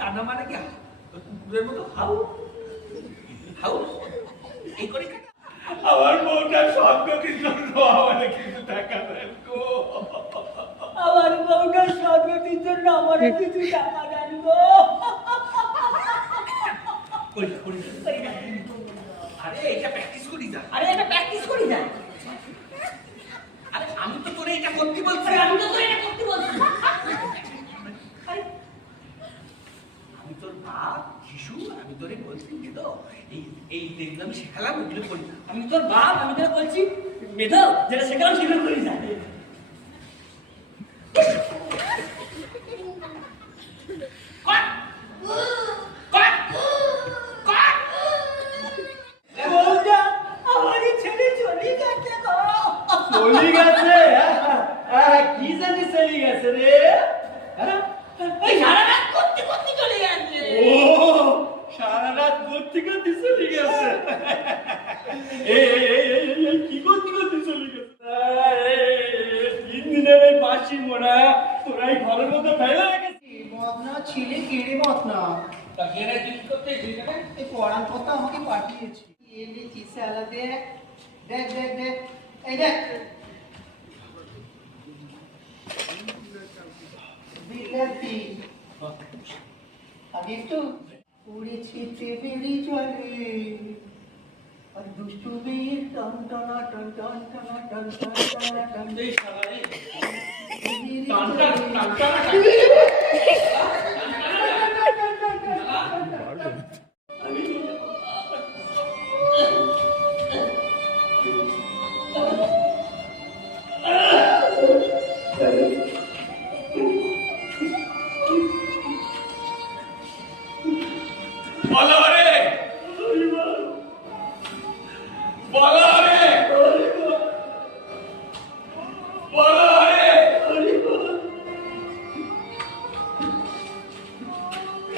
কান্না মানে কি কুকুরের মতো হাউ হাউ এই করে আমার বউটা স্বর্গতির জন্য আমার কিছু টাকা দেন গো। আমার বউটা স্বর্গতির জন্য আমার কিছু টাকা দেন গো। আরে এটা প্র্যাকটিস করি যা। আরে এটা প্র্যাকটিস করি যা। আরে আমি তো তোরে এটা করতে বলছি। আমি তো তোরে এটা করতে বলছি। আমি তোর বাপ শিশু, আমি তোরে বলছি তো এই যেগুলো আমি শেখালাম ওগুলো করি। আমি তোর বাপ, আমি তোরে বলছি মেধা যেটা শেখালাম সেগুলো করি যা। কি জানি চলে গেছে রে? সারা রাত করতে করতে চলে গেছে। ও সারা রাত করতে করতে চলে গেছে। কি করতে করতে চলে গেছে? 3 দিনের এই বাসি মোড়া তোরাই ঘরের মধ্যে ফেলে রেখেছি। মদনা ছিলে কেড়ে মদনা তা কেড়ে কি করতে এসেছিস? এই পড়ার কথা আমাকে পাঠিয়েছি। এনেছি সালা দেখ দেখ দেখ দেখ এই দেখ বিলাতি আগে একটু উড়েছে ট্রেনেরই চলে আর দুষ্টু মেয়ের টন টনা টন টন টনা টন টন টনা টন এই শালা রে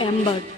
Amber.